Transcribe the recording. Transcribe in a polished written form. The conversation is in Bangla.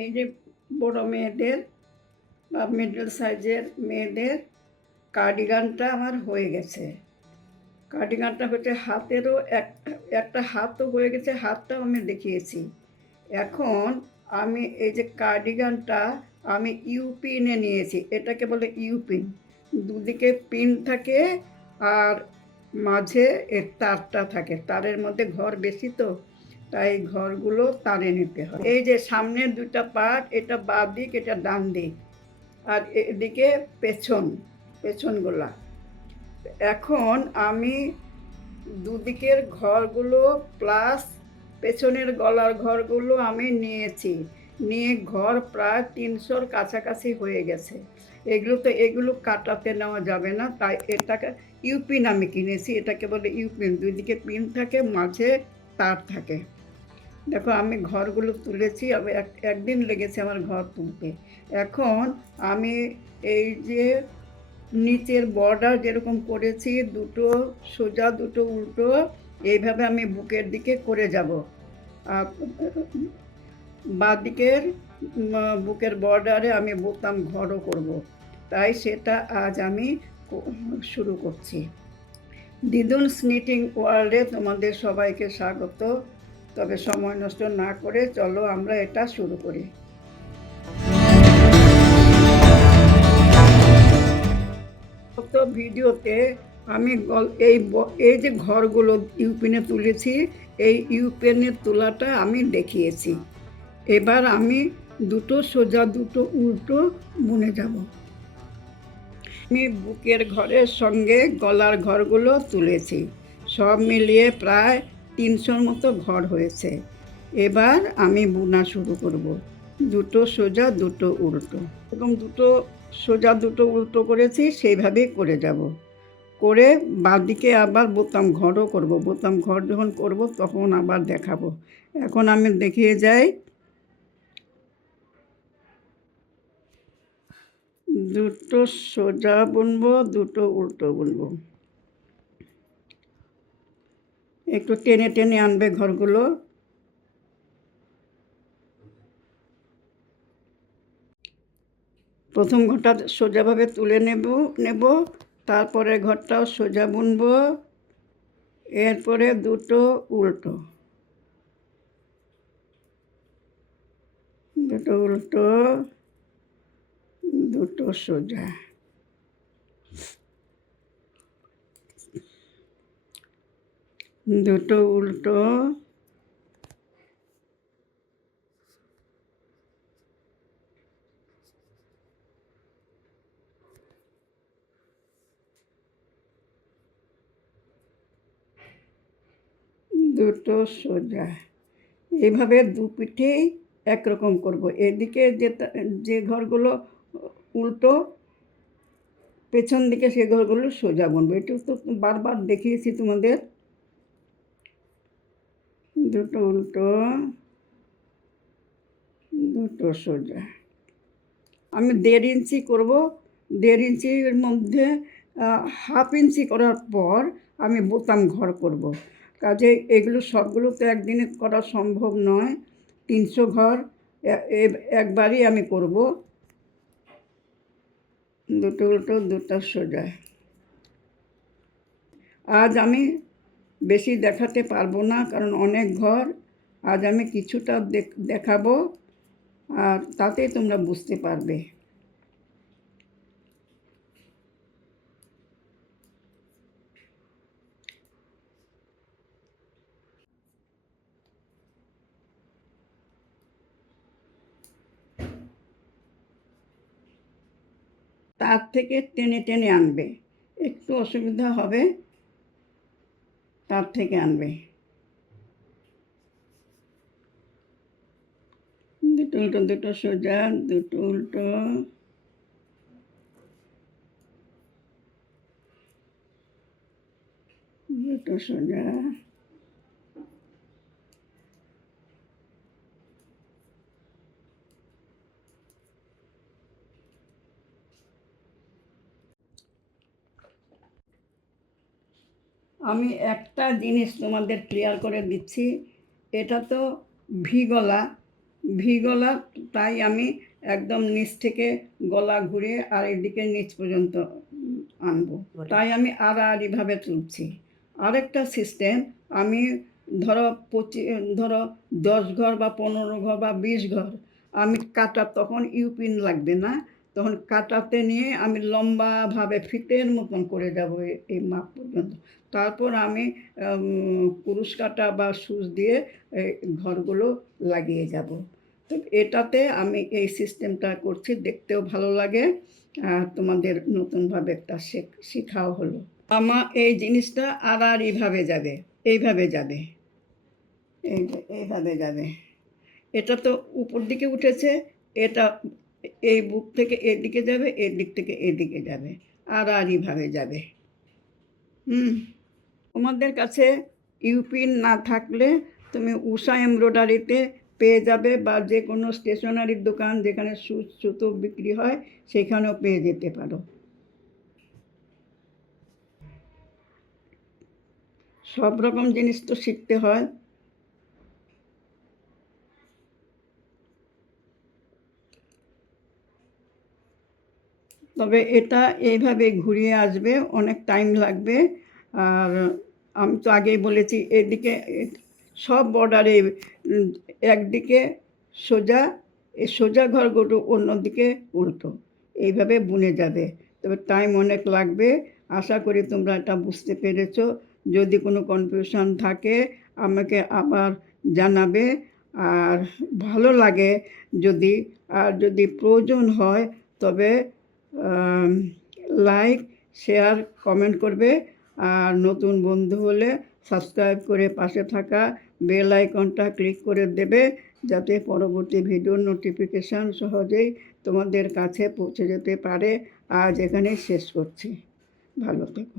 এই যে বড় মেয়েদের বা মিডল সাইজের মেয়েদের কার্ডিগানটা আমার হয়ে গেছে। কার্ডিগানটা হচ্ছে হাতেরও একটা হাতও হয়ে গেছে, হাতটাও আমি দেখিয়েছি। এখন আমি এই যে কার্ডিগানটা আমি ইউপিনে নিয়েছি, এটাকে বলে ইউপিন। দুদিকে পিন থাকে আর মাঝে এর তারটা থাকে, তারের মধ্যে ঘর বেশি তো, তাই ঘরগুলো তারে নিতে হয়। এই যে সামনের দুটা পার্ট, এটা বাঁ দিক, এটা ডান দিক, আর এদিকে পেছনগুলা। এখন আমি দুদিকের ঘরগুলো প্লাস পেছনের গলার ঘরগুলো আমি নিয়েছি, নিয়ে ঘর প্রায় 300-র কাছাকাছি হয়ে গেছে। এগুলো কাটাতে নেওয়া যাবে না, তাই এটাকে ইউপিন আমি কিনেছি, এটাকে বলে ইউপিন। দুদিকে পিন থাকে, মাঝে তার থাকে। দেখো আমি ঘরগুলো তুলেছি, আমি একদিন লেগেছে আমার ঘর তুলতে। এখন আমি এই যে নিচের বর্ডার যেরকম করেছি, দুটো সোজা দুটো উল্টো, এইভাবে আমি বুকের দিকে করে যাব। বাঁ দিকের বুকের বর্ডারে আমি বোতাম ঘরও করব, তাই সেটা আজ আমি শুরু করছি। দিদুনস নিটিং ওয়ার্ল্ডে তোমাদের সবাইকে স্বাগত। তবে সময় নষ্ট না করে চলো আমরা এটা শুরু করি। গত ভিডিওতে আমি এই যে ঘরগুলো ইউপিনে তুলেছি, এই ইউপিনের তোলাটা আমি দেখিয়েছি। এবার আমি দুটো সোজা দুটো উল্টো বুনে যাব। আমি বুকের ঘরের সঙ্গে গলার ঘরগুলো তুলেছি, সব মিলিয়ে প্রায় 300-র মতো ঘর হয়েছে। এবার আমি বুনা শুরু করব। দুটো সোজা দুটো উল্টো, এরকম দুটো সোজা দুটো উল্টো করেছি, সেইভাবেই করে যাব। করে বাঁদিকে আবার বোতাম ঘরও করব। বোতাম ঘর যখন করব তখন আবার দেখাবো। এখন আমি দেখিয়ে যাই। দুটো সোজা বুনবো, দুটো উল্টো বুনবো। একটু টেনে টেনে আনবে ঘরগুলো। প্রথম ঘরটা সোজাভাবে তুলে নেব, তারপরে ঘরটাও সোজা বুনবো, এরপরে দুটো উল্টো, দুটো উল্টো, দুটো সোজা, দুটো উল্টো, দুটো সোজা। এইভাবে দু পিঠেই একরকম করব। এদিকে যে ঘরগুলো উল্টো, পেছন দিকে সে ঘরগুলো সোজা বুনবো। একটু তো বারবার দেখিয়েছি তোমাদের। দুটো উল্টো, দুটো সোজা। আমি 1.5 ইঞ্চি করব। 1.5 ইঞ্চির মধ্যে 1/2 ইঞ্চি করার পর আমি বোতাম ঘর করব। কাজে এগুলো সবগুলো তো একদিনে করা সম্ভব নয়। 300 ঘর একবারই আমি করব। দুটো উল্টো, দুটো সোজা। আজ আমি বেশি দেখাতে পারবো না, কারণ অনেক ঘর। আজ আমি কিছুটা দেখাবো, আর তাতেই তোমরা বুঝতে পারবে। তার থেকে টেনে টেনে আনবে, একটু অসুবিধা হবে, তার থেকে আনবে। দুটো উল্টো, দুটো সোজা, দুটো উল্টো, দুটো সোজা, আমি একটা জিনিস তোমাদের ক্লিয়ার করে দিচ্ছি। এটা তো ভি গলা, ভি গলা, তাই আমি একদম নিচ থেকে গলা ঘুরিয়ে আর এদিকে নিচ পর্যন্ত আনবো, তাই আমি আড়াআড়িভাবে তুলছি। আরেকটা সিস্টেম, আমি ধরো ধরো 10 ঘর বা 15 ঘর বা 20 ঘর আমি কাটা, তখন ইউপিন লাগবে না, তখন কাটাতে নিয়ে আমি লম্বাভাবে ফিতের মতন করে যাব এই মাপ পর্যন্ত। তারপর আমি কুরুশ কাটা বা সুচ দিয়ে এই ঘরগুলো লাগিয়ে যাব। তো এটাতে আমি এই সিস্টেমটা করছি, দেখতেও ভালো লাগে, তোমাদের নতুনভাবে একটা শেখাও হলো। আমার এই জিনিসটা আড়াআড়িভাবে যাবে, এইভাবে যাবে, এইভাবে যাবে। এটা তো উপর দিকে উঠেছে, এটা এই বুক থেকে এদিকে যাবে, এর দিক থেকে এদিকে যাবে, আড়াআড়িভাবে যাবে। তোমাদের কাছে ইউপিন না থাকলে তুমি উষা এমব্রয়ডারিতে পেয়ে যাবে, বা যে কোনো স্টেশনারির দোকান যেখানে সুতো বিক্রি হয় সেখানেও পেয়ে যেতে পারো। সব রকম জিনিস তো শিখতে হয়। তবে এটা এইভাবে ঘুরিয়ে আসবে, অনেক টাইম লাগবে। আর আমি তো আগেই বলেছি, এদিকে সব বর্ডারে একদিকে সোজা, এই সোজা ঘরগুলো অন্যদিকে উল্টো, এইভাবে বুনে যাবে। তবে টাইম অনেক লাগবে। আশা করি তোমরা এটা বুঝতে পেরেছো। যদি কোনো কনফিউশন থাকে আমাকে আবার জানাবে। আর ভালো লাগে যদি, আর যদি প্রয়োজন হয় তবে লাইক, শেয়ার, কমেন্ট করবে। আর নতুন বন্ধু হলে সাবস্ক্রাইব করে পাশে থাকা বেল আইকনটা ক্লিক করে দেবে, যাতে পরবর্তী ভিডিওর নোটিফিকেশান সহজেই তোমাদের কাছে পৌঁছে যেতে পারে। আজ এখানেই শেষ করছি। ভালো থেকো।